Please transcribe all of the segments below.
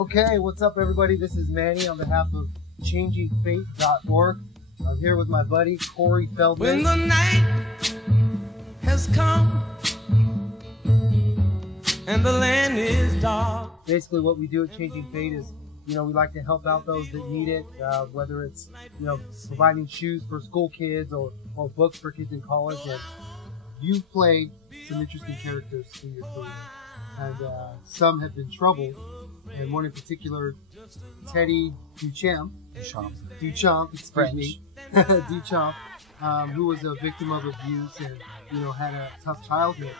Okay, what's up everybody? This is Manny on behalf of changingfate.org. I'm here with my buddy Cory Feldman. When the night has come and the land is dark. Basically what we do at Changing Fate is, we like to help out those that need it, whether it's, providing shoes for school kids or books for kids in college. And you've played some interesting characters in your career, and some have been troubled, and one in particular, Teddy Duchamp, Duchamp, who was a victim of abuse and, had a tough childhood.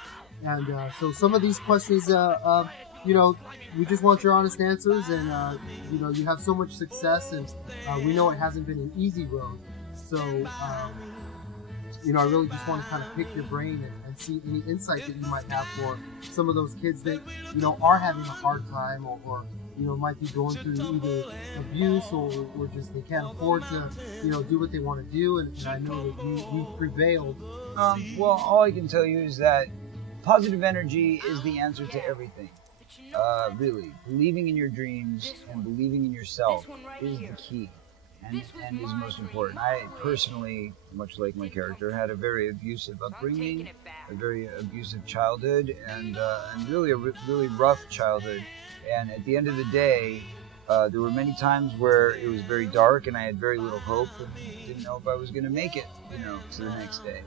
And so some of these questions, we just want your honest answers, and, you have so much success, and we know it hasn't been an easy road. So, I really just want to kind of pick your brain and see any insight that you might have for some of those kids that, are having a hard time or might be going through either abuse or just they can't afford to, do what they want to do. And I know that you've prevailed. Well, all I can tell you is that positive energy is the answer to everything. Really, believing in your dreams and believing in yourself is the key and is most important. I personally, much like my character, had a very abusive upbringing, a very abusive childhood, and really a really rough childhood. And at the end of the day, there were many times where it was very dark and I had very little hope and didn't know if I was going to make it, to the next day.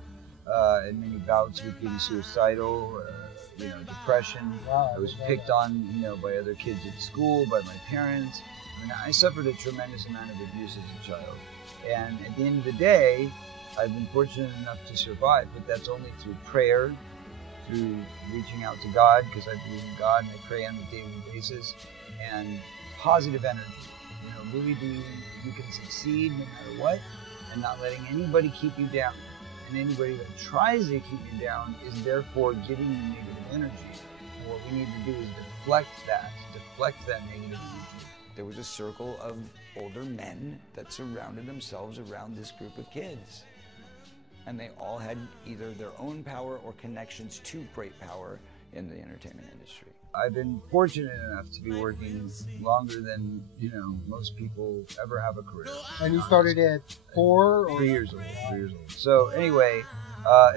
And many bouts with being suicidal, depression. I was picked on, by other kids at school, by my parents. I mean, I suffered a tremendous amount of abuse as a child. And at the end of the day, I've been fortunate enough to survive, but that's only through prayer, through reaching out to God, because I believe in God and I pray on a daily basis, and positive energy. Really believing that you can succeed no matter what, and not letting anybody keep you down. And anybody that tries to keep you down is therefore giving you negative energy. And what we need to do is deflect that negative energy. There was a circle of older men that surrounded themselves around this group of kids. And they all had either their own power or connections to great power in the entertainment industry. I've been fortunate enough to be working longer than, most people ever have a career. And you started at 4 or 3 years old. 3 years old. So anyway,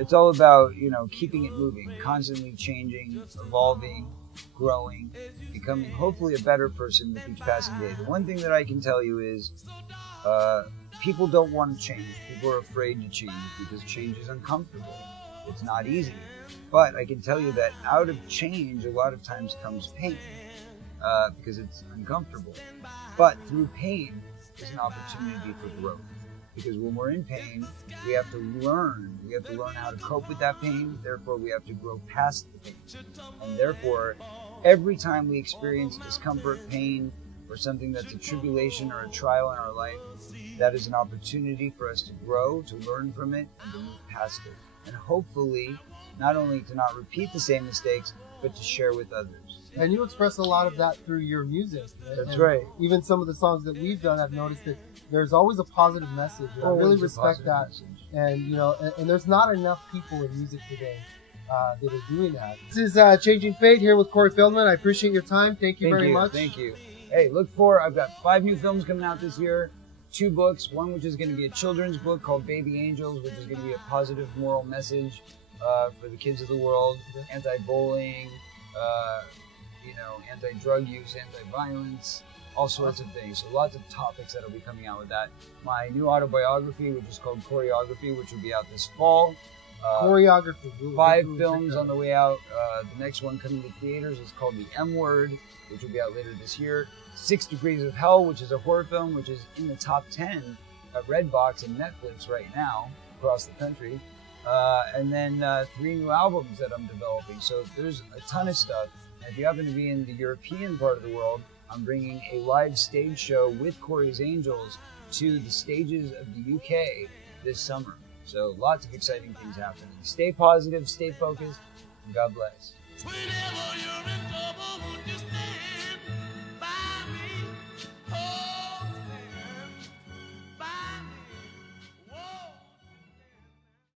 it's all about, keeping it moving, constantly changing, evolving, growing, becoming hopefully a better person with each passing day. The one thing that I can tell you is people don't want to change. People are afraid to change because change is uncomfortable. It's not easy. But I can tell you that out of change, a lot of times comes pain because it's uncomfortable. But through pain is an opportunity for growth. Because when we're in pain, we have to learn. We have to learn how to cope with that pain. Therefore, we have to grow past the pain. And therefore, every time we experience discomfort, pain, or something that's a tribulation or a trial in our life, that is an opportunity for us to grow, to learn from it, and to move past it. And hopefully, not only to not repeat the same mistakes, but to share with others. And you express a lot of that through your music. That's right. Even some of the songs that we've done, I've noticed that there's always a positive message. And I really respect that. Message. And, and there's not enough people in music today that are doing that. This is Changing Fate here with Cory Feldman. I appreciate your time. Thank you very much. Thank you. Hey, look for, I've got 5 new films coming out this year. 2 books, one which is going to be a children's book called Baby Angels, which is going to be a positive moral message for the kids of the world, anti-bullying, anti-drug use, anti-violence, all sorts of things. So lots of topics that will be coming out with that. My new autobiography, which is called Choreography, which will be out this fall. Choreography. 5 films on the way out. The next one coming to theaters is called The M Word, which will be out later this year. 6 Degrees of Hell, which is a horror film, which is in the top 10 at Redbox and Netflix right now across the country. And then 3 new albums that I'm developing. So there's a ton of stuff. And if you happen to be in the European part of the world, I'm bringing a live stage show with Cory's Angels to the stages of the UK this summer. So lots of exciting things happening. Stay positive, stay focused, and God bless.